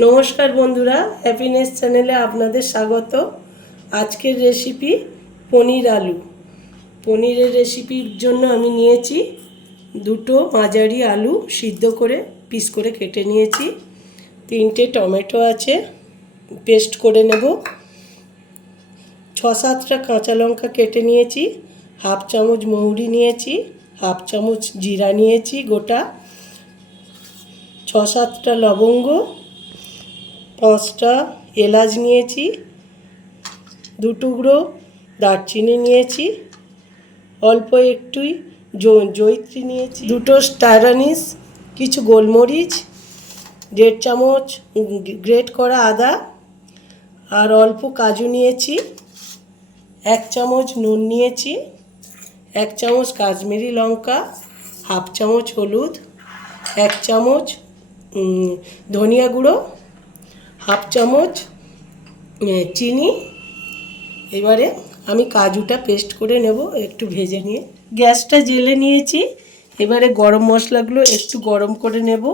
नमस्कार बंधुरा हैपिनेस चैनेले आपनादेर स्वागत। आजकेर रेसिपि पनीर आलू। पनीरेर रेसिपिर जोन्नो आमी नियेछि दुटो माझारी आलू सिद्ध करे पिस करे केटे नियेछि, 3টে टमेटो आछे पेस्ट करे नेब, 6-7টা काँचा लंका केटे नियेछि, हाफ चामच मौरी नियेछि, हाफ चामच जिरा नियेछि गोटा, 6-7টা लवंग, 5টা এলাচ নিয়েছি, 2 টুকরো দারচিনি নিয়েছি, অল্প একটুই জয়িত্রী নিয়েছি, 2টো স্টার আনিস, কিছু গোলমরিচ, 1.5 চামচ গ্রেট করা আদা আর অল্প কাজু নিয়েছি, 1 চামচ নুন নিয়েছি, 1 চামচ কাশ্মীরি লঙ্কা, হাফ চামচ হলুদ, 1 চামচ ধনিয়া গুঁড়ো, हाफ चामच चीनी। एबारे आमी काजूटा पेस्ट करे नेब एकटू भेजे निये गैसटा जेले नियेछि। एबारे गरम मशलागुलो एकटू गरम करे नेब।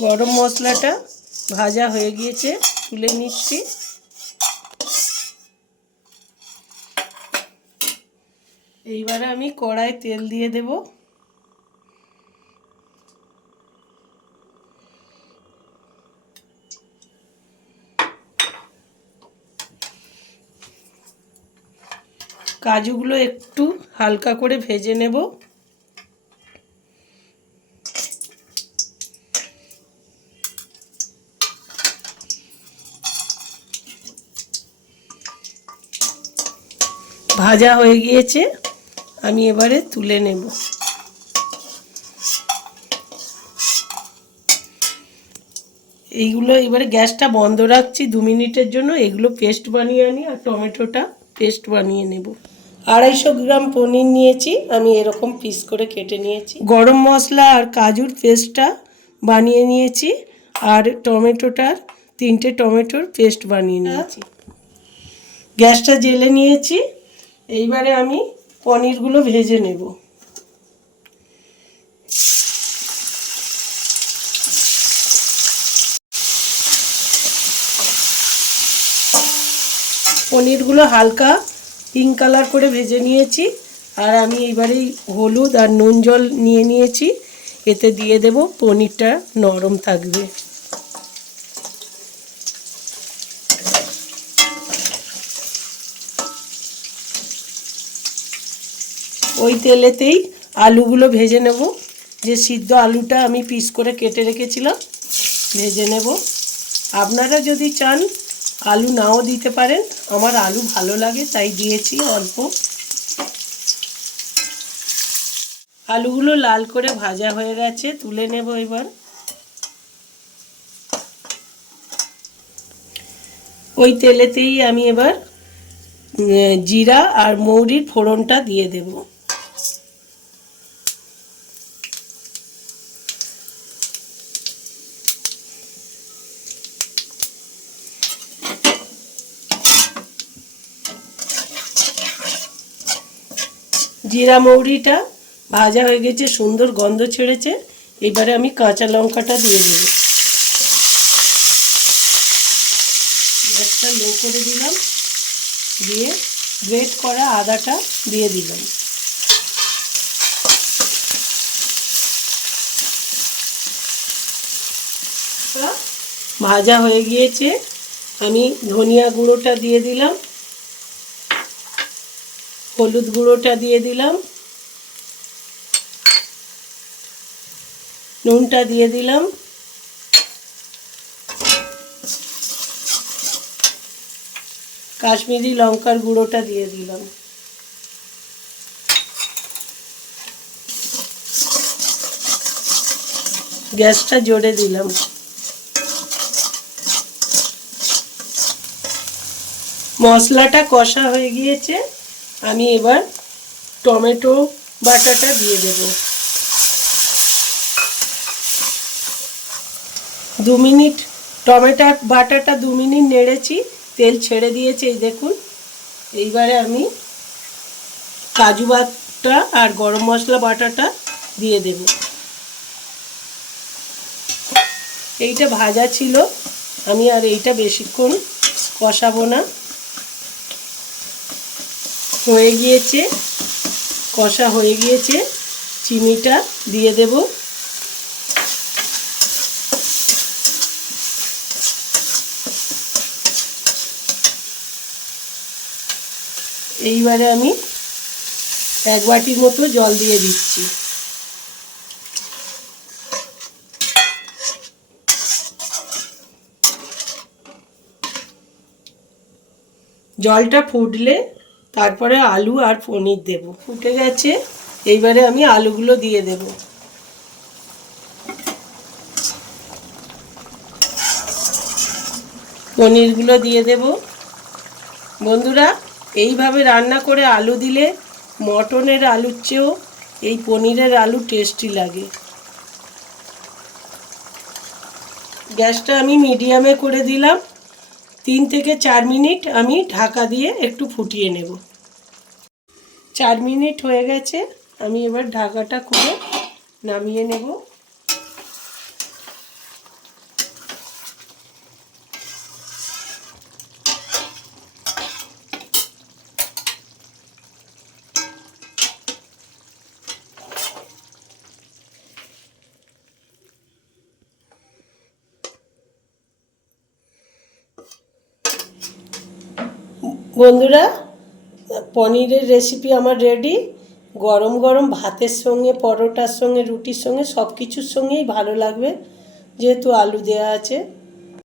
गरम मशलाटा भाजा हो गिয়েছে তুলে নিচ্ছি। এইবারে আমি কড়াই তেল দিয়ে দেব। কাজুগুলো একটু হালকা করে ভেজে নেব। ভাজা হয়ে গিয়েছে, আমি এবারে তুলে নেব। এইগুলো এবারে গ্যাসটা বন্ধ রাখছি 2 মিনিটের জন্য। এগুলো পেস্ট বানিয়ে আনি আর টমেটোটা পেস্ট বানিয়ে নেব। 250 গ্রাম পনির নিয়েছি, আমি এরকম পিস করে কেটে নিয়েছি। গরম মশলা আর কাজুর পেস্টটা বানিয়ে নিয়েছি আর টমেটোটার 3টে টমেটোর পেস্ট বানিয়ে নিয়েছি। গ্যাসটা জ্বেলে নিয়েছি। এইবারে আমি পনিরগুলো ভেজে নেব। পনিরগুলো হালকা পিঙ্ক কালার করে ভেজে নিয়েছি আর আমি এবারে হলুদ আর নুন জল নিয়ে নিয়েছি, এতে দিয়ে দেব। পনিরটা নরম থাকবে। ওই তেলেতেই আলুগুলো ভেজে নেব। যে সিদ্ধ আলুটা আমি পিস করে কেটে রেখেছিলাম ভেজে নেব। আপনারা যদি চান আলু নাও দিতে পারেন, আমার আলু ভালো লাগে তাই দিয়েছি অল্প। আলুগুলো লাল করে ভাজা হয়ে গেছে, তুলে নেব এবার। ওই তেলেতেই আমি এবার জিরা আর মৌরির ফোড়নটা দিয়ে দেব। জিরা মৌরিটা ভাজা হয়ে গেছে, সুন্দর গন্ধ ছেড়েছে। এবারে আমি কাঁচা লঙ্কাটা দিয়ে দেব। গ্যাসটা লো করে দিলাম, দিয়ে গ্রেট করা আদাটা দিয়ে দিলাম। ভাজা হয়ে গিয়েছে, আমি ধনিয়া গুঁড়োটা দিয়ে দিলাম, হলুদ গুঁড়োটা দিয়ে দিলাম, নুনটা দিয়ে দিলাম, কাশ্মীরি লঙ্কার গুঁড়োটা দিয়ে দিলাম। গ্যাসটা জোরে দিলাম। মশলাটা কষা হয়ে গিয়েছে, আমি এবার টমেটো বাটাটা দিয়ে দেব। 2 মিনিট টমেটো বাটাটা 2 মিনিট নেড়েছি, তেল ছেড়ে দিয়েছে, এই দেখুন। এইবারে আমি কাজু বাটা আর গরম মশলা বাটাটা দিয়ে দেব। এইটা ভাজা ছিল, আমি আর এইটা বেশিক্ষণ কষাবো না। হয়ে গিয়েছে, কষা হয়ে গিয়েছে, চিনিটা দিয়ে দেব। এইবারে আমি 1 বাটির মতো জল দিয়ে দিচ্ছি। জলটা ফুটলে তারপরে আলু আর পনির দেব। ফুটে গেছে, এইবারে আমি আলুগুলো দিয়ে দেব। পনিরগুলো দিয়ে দেব। বন্ধুরা, এইভাবে রান্না করে আলু দিলে মটনের আলুর চেয়েও এই পনিরের আলু টেস্টি লাগে। গ্যাসটা আমি মিডিয়ামে করে দিলাম। 3 থেকে 4 মিনিট আমি ঢাকা দিয়ে একটু ফুটিয়ে নেব। 4 মিনিট হয়ে গেছে, আমি এবার ঢাকাটা খুলে নামিয়ে নেব। বন্ধুরা, পনিরের রেসিপি আমার রেডি। গরম গরম ভাতের সঙ্গে, পরোটার সঙ্গে, রুটির সঙ্গে, সব কিছুর সঙ্গেই ভালো লাগবে, যেহেতু আলু দেওয়া আছে।